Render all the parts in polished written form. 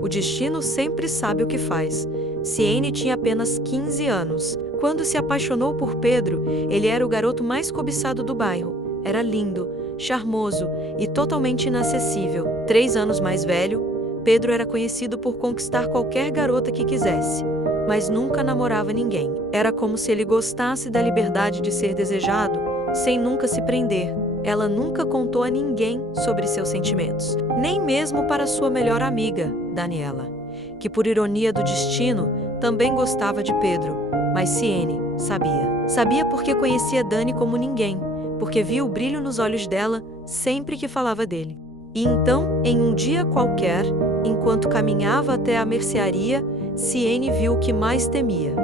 O destino sempre sabe o que faz. Siene tinha apenas 15 anos. Quando se apaixonou por Pedro, ele era o garoto mais cobiçado do bairro. Era lindo, charmoso e totalmente inacessível. 3 anos mais velho, Pedro era conhecido por conquistar qualquer garota que quisesse, mas nunca namorava ninguém. Era como se ele gostasse da liberdade de ser desejado, sem nunca se prender. Ela nunca contou a ninguém sobre seus sentimentos, nem mesmo para sua melhor amiga, Daniela, que por ironia do destino, também gostava de Pedro, mas Siene sabia. Sabia porque conhecia Dani como ninguém, porque via o brilho nos olhos dela sempre que falava dele. E então, em um dia qualquer, enquanto caminhava até a mercearia, Siene viu o que mais temia: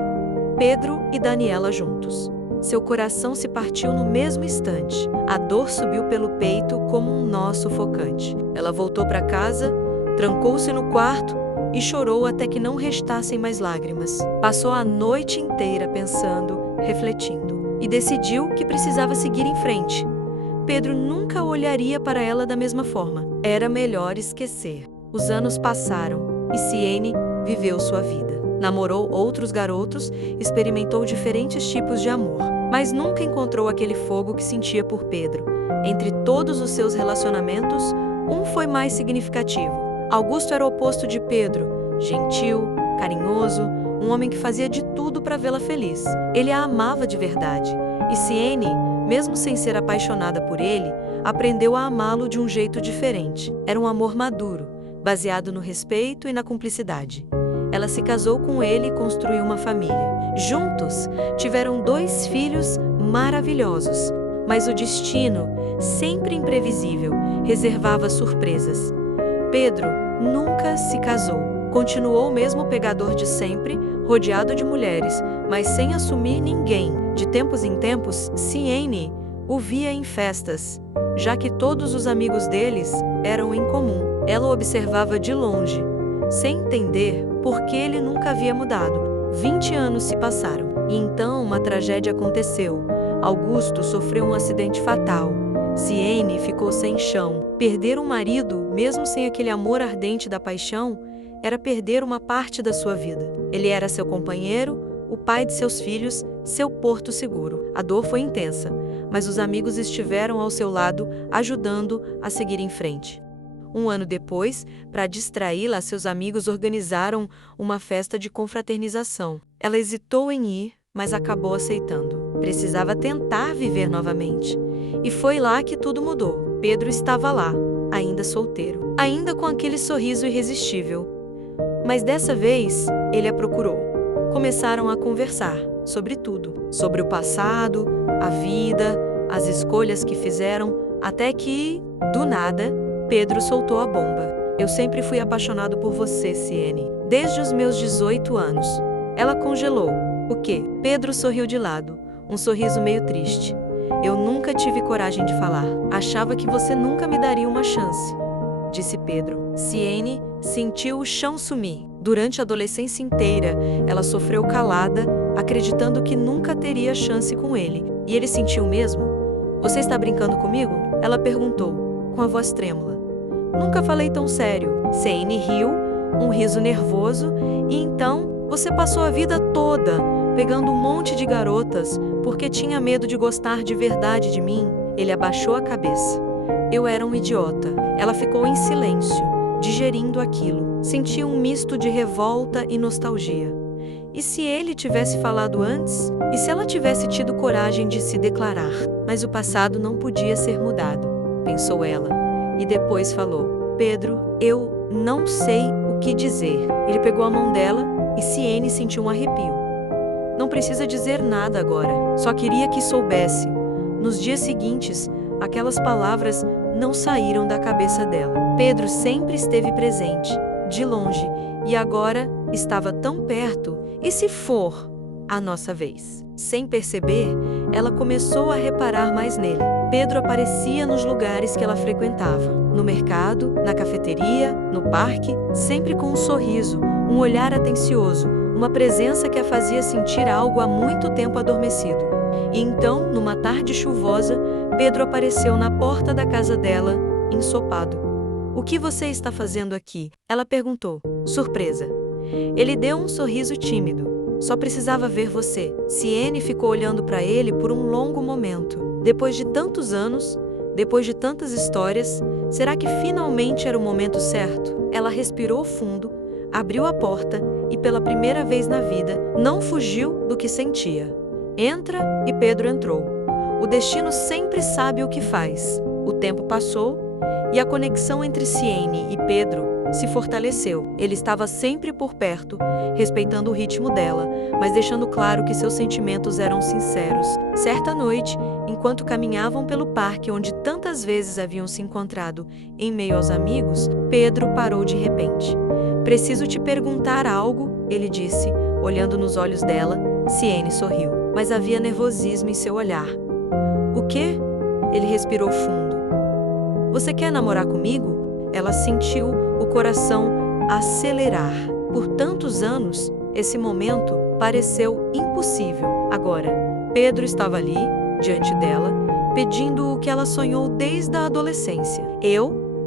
Pedro e Daniela juntos. Seu coração se partiu no mesmo instante. A dor subiu pelo peito como um nó sufocante. Ela voltou para casa, trancou-se no quarto e chorou até que não restassem mais lágrimas. Passou a noite inteira pensando, refletindo, e decidiu que precisava seguir em frente. Pedro nunca olharia para ela da mesma forma. Era melhor esquecer. Os anos passaram e Siene viveu sua vida. Namorou outros garotos, experimentou diferentes tipos de amor, mas nunca encontrou aquele fogo que sentia por Pedro. Entre todos os seus relacionamentos, um foi mais significativo. Augusto era o oposto de Pedro, gentil, carinhoso, um homem que fazia de tudo para vê-la feliz. Ele a amava de verdade, e Siene, mesmo sem ser apaixonada por ele, aprendeu a amá-lo de um jeito diferente. Era um amor maduro, baseado no respeito e na cumplicidade. Ela se casou com ele e construiu uma família. Juntos, tiveram 2 filhos maravilhosos, mas o destino, sempre imprevisível, reservava surpresas. Pedro nunca se casou. Continuou o mesmo pegador de sempre, rodeado de mulheres, mas sem assumir ninguém. De tempos em tempos, Siene o via em festas, já que todos os amigos deles eram em comum. Ela o observava de longe, sem entender por que ele nunca havia mudado. 20 anos se passaram, e então uma tragédia aconteceu. Augusto sofreu um acidente fatal. Siene ficou sem chão. Perder um marido, mesmo sem aquele amor ardente da paixão, era perder uma parte da sua vida. Ele era seu companheiro, o pai de seus filhos, seu porto seguro. A dor foi intensa, mas os amigos estiveram ao seu lado, ajudando a seguir em frente. Um ano depois, para distraí-la, seus amigos organizaram uma festa de confraternização. Ela hesitou em ir, mas acabou aceitando. Precisava tentar viver novamente. E foi lá que tudo mudou. Pedro estava lá, ainda solteiro, ainda com aquele sorriso irresistível. Mas dessa vez, ele a procurou. Começaram a conversar sobre tudo. Sobre o passado, a vida, as escolhas que fizeram, até que, do nada, Pedro soltou a bomba. Eu sempre fui apaixonado por você, Siene, desde os meus 18 anos. Ela congelou. O quê? Pedro sorriu de lado, um sorriso meio triste. Eu nunca tive coragem de falar. Achava que você nunca me daria uma chance, disse Pedro. Siene sentiu o chão sumir. Durante a adolescência inteira, ela sofreu calada, acreditando que nunca teria chance com ele. E ele sentiu mesmo? Você está brincando comigo? Ela perguntou, com a voz trêmula. Nunca falei tão sério. Siene riu, um riso nervoso, e então você passou a vida toda pegando um monte de garotas porque tinha medo de gostar de verdade de mim. Ele abaixou a cabeça. Eu era um idiota. Ela ficou em silêncio, digerindo aquilo. Sentia um misto de revolta e nostalgia. E se ele tivesse falado antes? E se ela tivesse tido coragem de se declarar? Mas o passado não podia ser mudado, pensou ela. E depois falou, Pedro, eu não sei o que dizer. Ele pegou a mão dela e Siene sentiu um arrepio. Não precisa dizer nada agora. Só queria que soubesse. Nos dias seguintes, aquelas palavras não saíram da cabeça dela. Pedro sempre esteve presente, de longe, e agora estava tão perto. E se for a nossa vez? Sem perceber, ela começou a reparar mais nele. Pedro aparecia nos lugares que ela frequentava. No mercado, na cafeteria, no parque, sempre com um sorriso, um olhar atencioso, uma presença que a fazia sentir algo há muito tempo adormecido. E então, numa tarde chuvosa, Pedro apareceu na porta da casa dela, ensopado. O que você está fazendo aqui? Ela perguntou, surpresa. Ele deu um sorriso tímido. Só precisava ver você. Siene ficou olhando para ele por um longo momento. Depois de tantos anos, depois de tantas histórias, será que finalmente era o momento certo? Ela respirou fundo, abriu a porta e, pela primeira vez na vida, não fugiu do que sentia. Entra, e Pedro entrou. O destino sempre sabe o que faz. O tempo passou e a conexão entre Siene e Pedro se fortaleceu. Ele estava sempre por perto, respeitando o ritmo dela, mas deixando claro que seus sentimentos eram sinceros. Certa noite, enquanto caminhavam pelo parque onde tantas vezes haviam se encontrado em meio aos amigos, Pedro parou de repente. "Preciso te perguntar algo", ele disse, olhando nos olhos dela. Siene sorriu, mas havia nervosismo em seu olhar. "O quê?" Ele respirou fundo. "Você quer namorar comigo?" Ela sentiu o coração acelerar. Por tantos anos, esse momento pareceu impossível. Agora, Pedro estava ali, diante dela, pedindo o que ela sonhou desde a adolescência.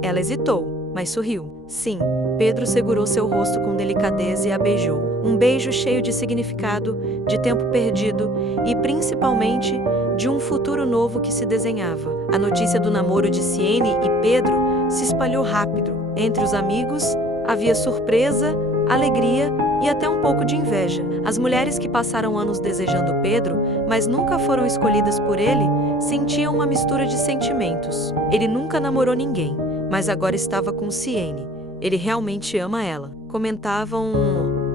Ela hesitou, mas sorriu. Sim, Pedro segurou seu rosto com delicadeza e a beijou. Um beijo cheio de significado, de tempo perdido e, principalmente, de um futuro novo que se desenhava. A notícia do namoro de Siene e Pedro se espalhou rápido. Entre os amigos, havia surpresa, alegria e até um pouco de inveja. As mulheres que passaram anos desejando Pedro, mas nunca foram escolhidas por ele, sentiam uma mistura de sentimentos. Ele nunca namorou ninguém, mas agora estava com Siene. Ele realmente ama ela. Comentavam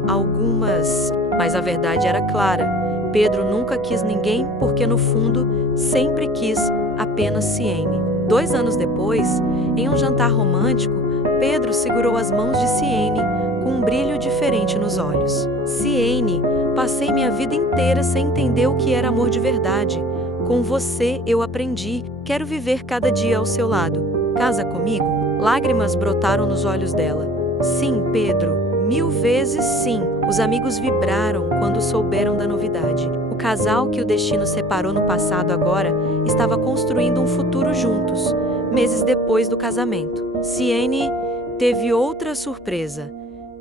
algumas, mas a verdade era clara. Pedro nunca quis ninguém porque, no fundo, sempre quis apenas Siene. 2 anos depois, em um jantar romântico, Pedro segurou as mãos de Siene com um brilho diferente nos olhos. "Siene, passei minha vida inteira sem entender o que era amor de verdade. Com você eu aprendi. Quero viver cada dia ao seu lado. Casa comigo?" Lágrimas brotaram nos olhos dela. "Sim, Pedro, 1000 vezes sim." Os amigos vibraram quando souberam da novidade. O casal que o destino separou no passado agora estava construindo um futuro juntos, meses depois do casamento. Siene teve outra surpresa.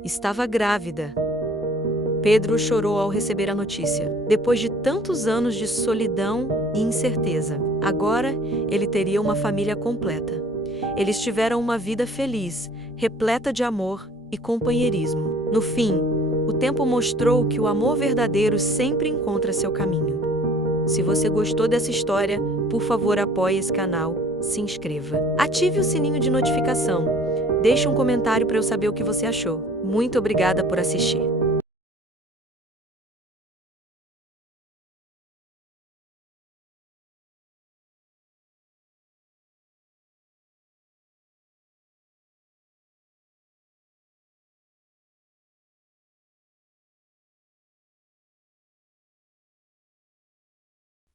Estava grávida. Pedro chorou ao receber a notícia. Depois de tantos anos de solidão e incerteza, agora ele teria uma família completa. Eles tiveram uma vida feliz, repleta de amor e companheirismo. No fim, o tempo mostrou que o amor verdadeiro sempre encontra seu caminho. Se você gostou dessa história, por favor apoie esse canal, se inscreva. Ative o sininho de notificação. Deixe um comentário para eu saber o que você achou. Muito obrigada por assistir.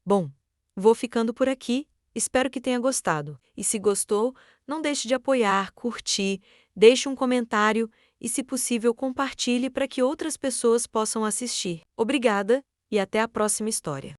Bom, vou ficando por aqui. Espero que tenha gostado. E se gostou, não deixe de apoiar, curtir, deixe um comentário e, se possível, compartilhe para que outras pessoas possam assistir. Obrigada e até a próxima história.